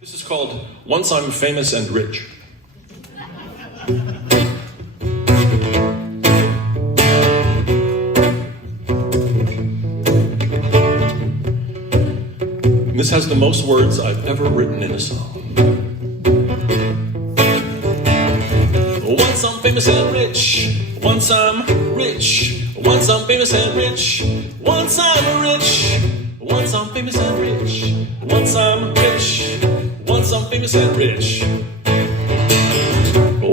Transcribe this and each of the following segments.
This is called Once I'm Famous and Rich. This has the most words I've ever written in a song. Once I'm famous and rich, once I'm rich, once I'm famous and rich, once I'm rich, once I'm famous and rich, once I'm rich, once I'm famous and rich.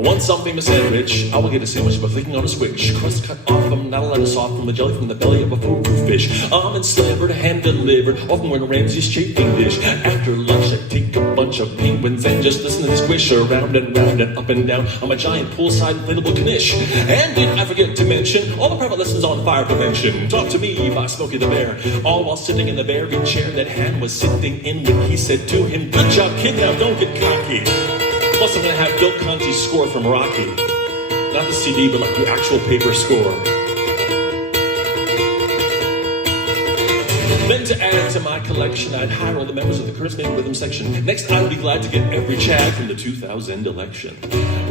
Once I'm famous and rich, I will get a sandwich by flicking on a switch. Crust cut off, I'm not allowed to soft from the jelly from the belly of a fugu fish. Almond-slivered, hand-delivered, often Gordon Ramsay's chafing dish. After lunch, I take a bunch of penguins and just listen to them squish around and round and up and down on my giant poolside inflatable knish. And did I forget to mention all the private lessons on fire prevention? Talk to me by Smokey the Bear, all while sitting in the very chair that Han was sitting in when he said to him, "Good job, kid, now don't get cocky." Plus, I'm going to have Bill Conti's score from Rocky. Not the CD, but like the actual paper score. Then to add to my collection, I'd hire all the members of the Curtis Mayfield rhythm section. Next, I would be glad to get every Chad from the 2000 election.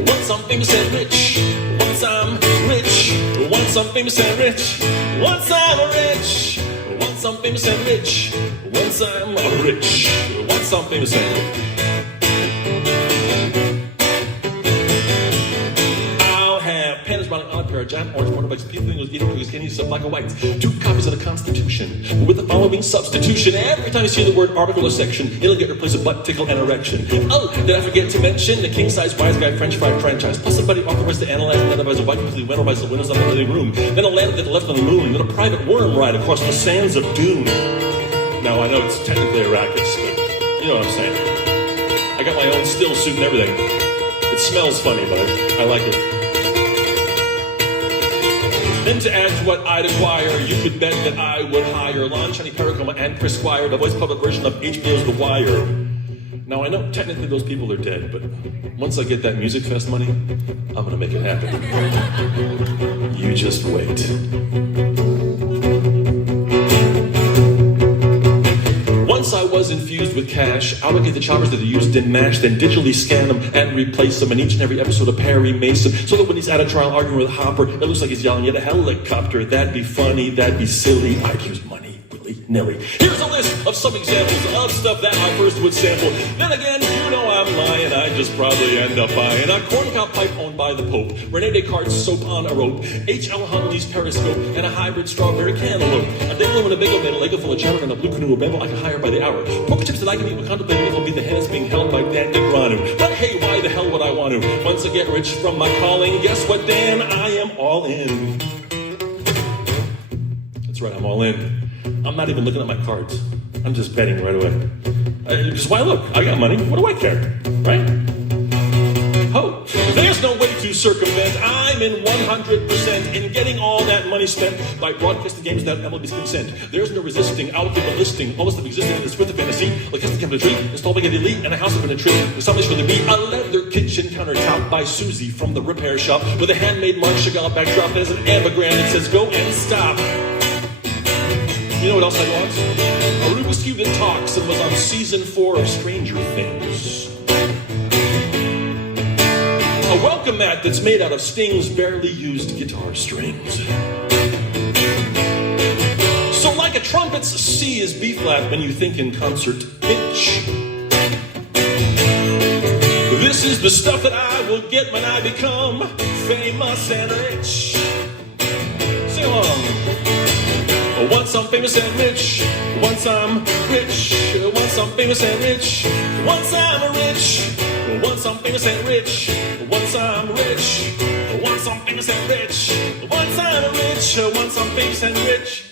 Once I'm famous and rich, once I'm rich, once I'm famous and rich, once I'm rich, once I'm famous and rich, once I'm rich, once I'm famous and rich. On a pair of giant orange motorbikes, people think it was eating cookies, candies, and black and whites. 2 copies of the Constitution, with the following substitution. Every time you see the word article or section, it'll get replaced with butt, tickle, and erection. Oh, did I forget to mention the king-size wise guy French fry franchise? Plus somebody authorized to analyze and analyze a white completely winterize the windows of the living room. Then a land that left on the moon, then a private worm ride across the sands of Dune. Now, I know it's technically a racket, but you know what I'm saying. I got my own still suit and everything. It smells funny, but I like it. Then to add to what I'd acquire, you could bet that I would hire Lon Chaney Pericoma and Chris Squire, the voice public version of HBO's The Wire. Now I know technically those people are dead, but once I get that Musikfest money, I'm gonna make it happen. You just wait. Once I was infused with cash, I would get the choppers that are used in MASH, then digitally scan them and replace them in each and every episode of Perry Mason, so that when he's at a trial arguing with Hopper, it looks like he's yelling at a helicopter. That'd be funny, that'd be silly. I'd use money willy-nilly. Here's a list of some examples of stuff that I first would sample. Then again, you know I'm lying, I'd just probably end up buying a corncob pipe owned by the Pope, Rene Descartes' soap on a rope, H.L. Huntley's periscope, and a hybrid strawberry cantaloupe. A dinglo and a bagel made a Lego full of cheddar and a blue canoe, a bamble I can hire by the hour. Poker chips that I can eat, but contemplating if I'll be the head is being held by Dan DeGranu. But hey, why the hell would I want to? Once I get rich from my calling, guess what, Dan? I am all in. That's right, I'm all in. I'm not even looking at my cards. I'm just betting right away. Because why look? I got money. What do I care? Right? Oh, there's no way to circumvent. I'm in 100% in getting all that money spent by broadcasting games without MLB's consent. There's no resisting. I'll give a listing. Almost of existing in this with a fantasy. Like custom cabinet tree, installing an elite, and a house up in a tree. The somebody's for the beat. A leather kitchen countertop by Susie from the repair shop with a handmade Marc Chagall backdrop that has an anagram that says "Go and Stop." You know what else I want? A Rubik's Cube that talks and was on season 4 of Stranger Things. A welcome mat that's made out of Sting's barely used guitar strings. So like a trumpet's C is B flat when you think in concert pitch. This is the stuff that I will get when I become famous and rich. Sing along. Once I'm famous and rich, once I'm rich, once I'm famous and rich, once I'm rich, once I'm famous and rich, once I'm rich, once I'm famous and rich, once I'm rich, once I'm famous and rich.